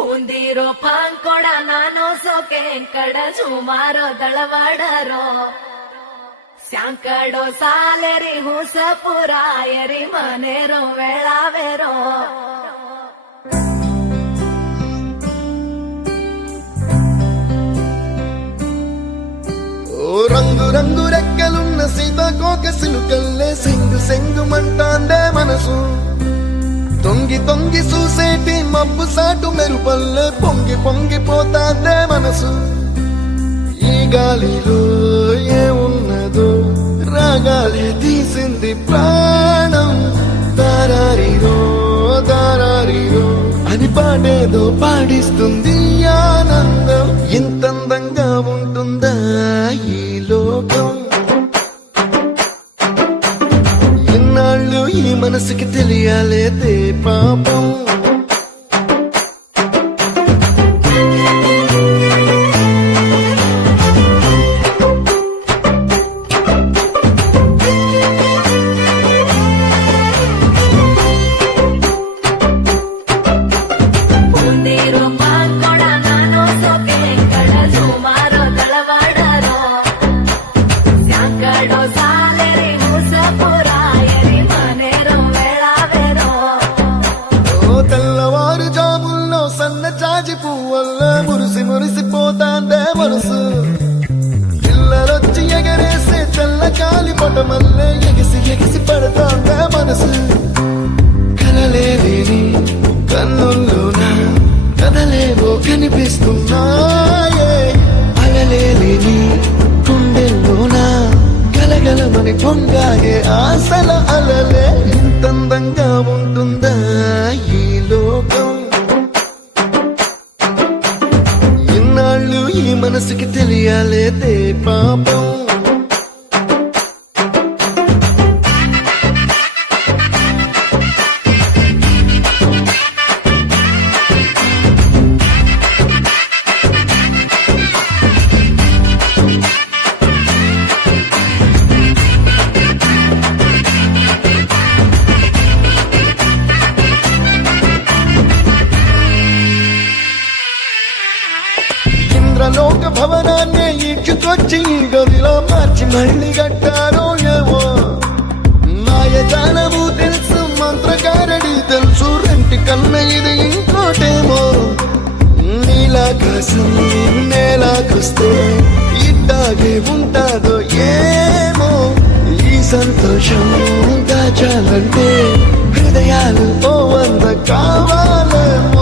ಪೂಂದಿರೋ ಪಾಂಕೊಡ ನಾನು ಸೋಕೆ ಕಡ ಸುಮಾರೋ ದಳವಾಡರೋ ಸ್ಯಾಂಕಡೋ ಸಾಲೆರಿ ಹುಸಪುರಾಯರಿ ಮನೆರೋ ವೇಳಾವೆರೋ రంగు రంగు రెక్కలున్న సీతాకోక సిలుకల్లే సెంగు సెంగు మంటాందే మనసు తొంగి తొంగి చూసేటి మబ్బు సాటు మెరుపల్లే పొంగి పొంగిపోతాందే మనసు ఈ గాలిలో ఏమున్నదో రాగాలే తీసింది ప్రాణం దారారిరో దారారిరో అని పాడేదో పాడిస్తుంది ఆనందం ఇంతందంగా ఉంటుందా ఈ లోకం ఎన్నాళ్ళు ఈ మనసుకి తెలియాలేదే పాపం మురిసి మురిసిపోతాందే మనసు పిల్లలొచ్చి ఎగరేసే తెల్ల కాలి పొటమల్లే ఎగిసి ఎగిసి పడతాందే మనసు కలలేని కన్నుల్లోన కదలేవో కనిపిస్తున్నాయే అలలేని గుండెల్లోన గలగలమని పొంగాగే ఆశల అలలే ఇంతందంగా ఉంటుందా ఈ లోకం ఈ మనసుకి తెలియాలేదే పాపం లోక భవనాన్ని ఈడ్చుకొచ్చి గదిలో మార్చి మళ్ళీ కట్టారో ఏమో మాయజాలము తెలుసు మంత్రకారడి తెలుసు రెంటి కన్న ఇది ఇంకోటేమో నీలాకాశం నేలాకొస్తే ఇట్టాగే ఉంటాదో ఏమో ఈ సంతోషం దాచాలంటే హృదయాలు ఓ వంద కావాలేమో